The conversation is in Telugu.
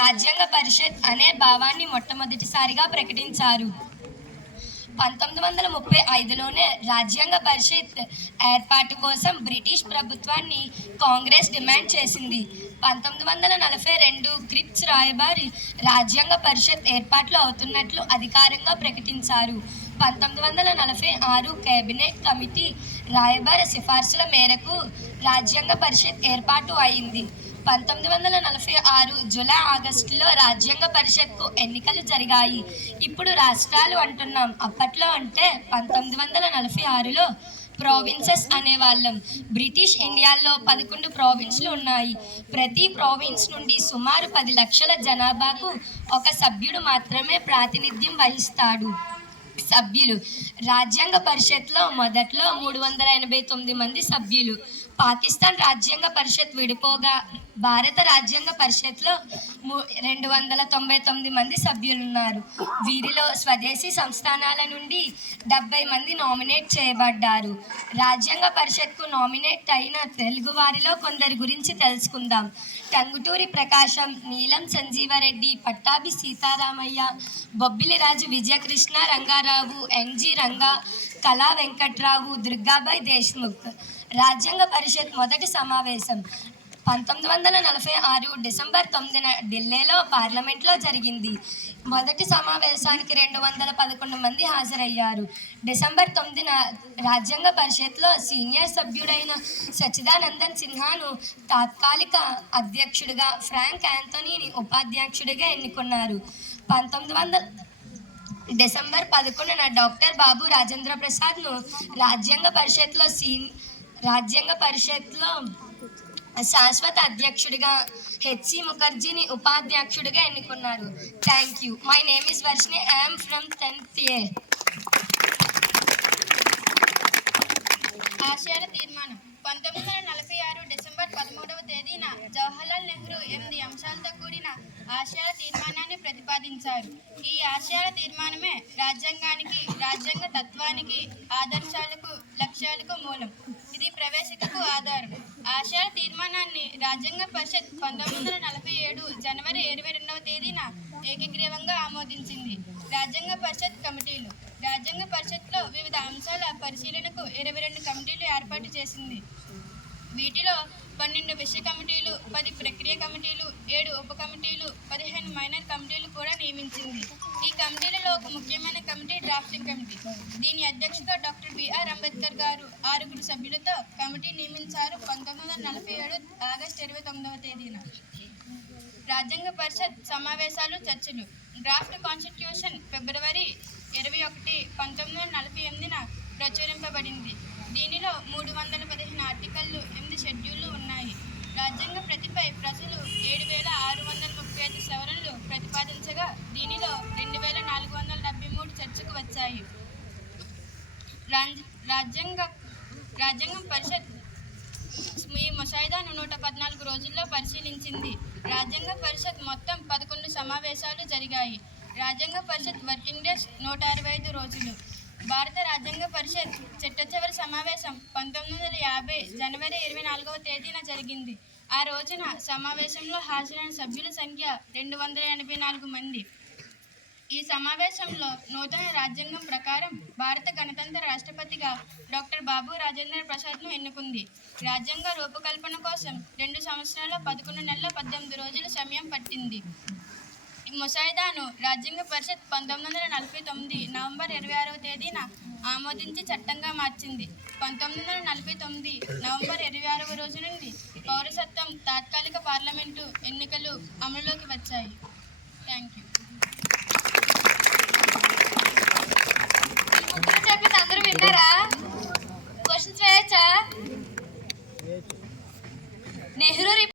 రాజ్యాంగ పరిషత్ అనే భావాన్ని మొట్టమొదటిసారిగా ప్రకటించారు. 1935లోనే రాజ్యాంగ పరిషత్ ఏర్పాటు కోసం బ్రిటిష్ ప్రభుత్వాన్ని కాంగ్రెస్ డిమాండ్ చేసింది. 1942 క్రిప్స్ రాయబారి రాజ్యాంగ పరిషత్ ఏర్పాట్లు అవుతున్నట్లు అధికారంగా ప్రకటించారు. 1946 కేబినెట్ కమిటీ రాయబారి సిఫార్సుల మేరకు రాజ్యాంగ పరిషత్ ఏర్పాటు అయింది. 1946 జూలై ఆగస్టులో రాజ్యాంగ పరిషత్కు ఎన్నికలు జరిగాయి. ఇప్పుడు రాష్ట్రాలు అంటున్నాం, అప్పట్లో అంటే 1946లో ప్రావిన్సెస్ అనేవాళ్ళం. బ్రిటిష్ ఇండియాలో 11 ప్రావిన్స్లు ఉన్నాయి. ప్రతి ప్రావిన్స్ నుండి సుమారు 10 లక్షల జనాభాకు ఒక సభ్యుడు మాత్రమే ప్రాతినిధ్యం వహిస్తాడు. సభ్యులు రాజ్యాంగ పరిషత్లో మొదట్లో 389 మంది సభ్యులు. పాకిస్తాన్ రాజ్యాంగ పరిషత్ విడిపోగా భారత రాజ్యాంగ పరిషత్లో 299 మంది సభ్యులున్నారు. వీరిలో స్వదేశీ సంస్థానాల నుండి 70 మంది నామినేట్ చేయబడ్డారు. రాజ్యాంగ పరిషత్కు నామినేట్ అయిన తెలుగు వారిలో కొందరి గురించి తెలుసుకుందాం. టంగుటూరి ప్రకాశం, నీలం సంజీవరెడ్డి, పట్టాభి సీతారామయ్య, బొబ్బిలిరాజు విజయకృష్ణ రంగారావు, ఎన్జి రంగా, కళా వెంకట్రావు, దుర్గాబాయ్ దేశ్ముఖ్. రాజ్యాంగ పరిషత్ మొదటి సమావేశం 1946 డిసెంబర్ 9న ఢిల్లీలో పార్లమెంట్లో జరిగింది. మొదటి సమావేశానికి 211 మంది హాజరయ్యారు. డిసెంబర్ 9న రాజ్యాంగ పరిషత్లో సీనియర్ సభ్యుడైన సచ్చిదానందన్ సిన్హాను తాత్కాలిక అధ్యక్షుడిగా, ఫ్రాంక్ యాంథనీని ఉపాధ్యక్షుడిగా ఎన్నుకున్నారు. డిసెంబర్ 11న డాక్టర్ బాబు రాజేంద్ర ప్రసాద్ను రాజ్యాంగ పరిషత్లో శాశ్వత అధ్యక్షుడిగా, హెచ్సి ముఖర్జీని ఉపాధ్యక్షుడిగా ఎన్నుకున్నారు. Thank you. My name is Varshini. I'm from 10th year. ఆశయాల తీర్మానం 1946 డిసెంబర్ 13వ తేదీన జవహర్లాల్ నెహ్రూ 8 అంశాలతో కూడిన ఆశయాల తీర్మానాన్ని ప్రతిపాదించారు. ఈ ఆశయాల తీర్మానమే రాజ్యాంగానికి, రాజ్యాంగ తత్వానికి, ఆదర్శాలకు, లక్ష్యాలకు మూలం. ఇది ప్రవేశికకు ఆధారం. ఆశయాల తీర్మానాన్ని రాజ్యాంగ పరిషత్ 1947 జనవరి 22వ తేదీన ఏకగ్రీవంగా ఆమోదించింది. రాజ్యాంగ పరిషత్ కమిటీలు రాజ్యాంగ పరిషత్లో వివిధ అంశాల పరిశీలనకు 22 కమిటీలు ఏర్పాటు చేసింది. వీటిలో 12 విషయ కమిటీలు, 10 ప్రక్రియ కమిటీలు, 7 ఉప కమిటీలు, 15 మైనర్ కమిటీలు కూడా నియమించింది. ఈ కమిటీలలో ఒక ముఖ్యమైన కమిటీ డ్రాఫ్టింగ్ కమిటీ. దీని అధ్యక్షత డాక్టర్ బిఆర్ అంబేద్కర్ గారు 6 సభ్యులతో కమిటీ నియమించారు. 1947 ఆగస్టు 29వ తేదీన రాజ్యాంగ పరిషత్ సమావేశాలు, చర్చలు. డ్రాఫ్ట్ కాన్స్టిట్యూషన్ ఫిబ్రవరి 21, 1948న ప్రచురింపబడింది. దీనిలో 315 ఆర్టికళ్లు, 8 షెడ్యూళ్లు ఉన్నాయి. రాజ్యాంగ ప్రతిపై ప్రజలు 7,635 సవరణలు ప్రతిపాదించగా దీనిలో 2,473 చర్చకు వచ్చాయి. రాజ్యాంగం పరిషత్ ఈ ముసాయిదాను 114 రోజుల్లో పరిశీలించింది. రాజ్యాంగ పరిషత్ మొత్తం 11 సమావేశాలు జరిగాయి. రాజ్యాంగ పరిషత్ వర్కింగ్ డేస్ 165 రోజులు. భారత రాజ్యాంగ పరిషత్ చిట్టచివరి సమావేశం 1950 జనవరి 24వ తేదీన జరిగింది. ఆ రోజున సమావేశంలో హాజరైన సభ్యుల సంఖ్య 284 మంది. ఈ సమావేశంలో నూతన రాజ్యాంగం ప్రకారం భారత గణతంత్ర రాష్ట్రపతిగా డాక్టర్ బాబు రాజేంద్ర ప్రసాద్ను ఎన్నుకుంది. రాజ్యాంగ రూపకల్పన కోసం 2 సంవత్సరాల 11 నెలల 18 రోజుల సమయం పట్టింది. ఈ ముసాయిదాను రాజ్యాంగ పరిషత్ 1949 నవంబర్ 26వ తేదీన ఆమోదించి చట్టంగా మార్చింది. 1949 నవంబర్ 26వ రోజు నుండి పౌరసత్వం, తాత్కాలిక పార్లమెంటు ఎన్నికలు అమలులోకి వచ్చాయి. Thank you.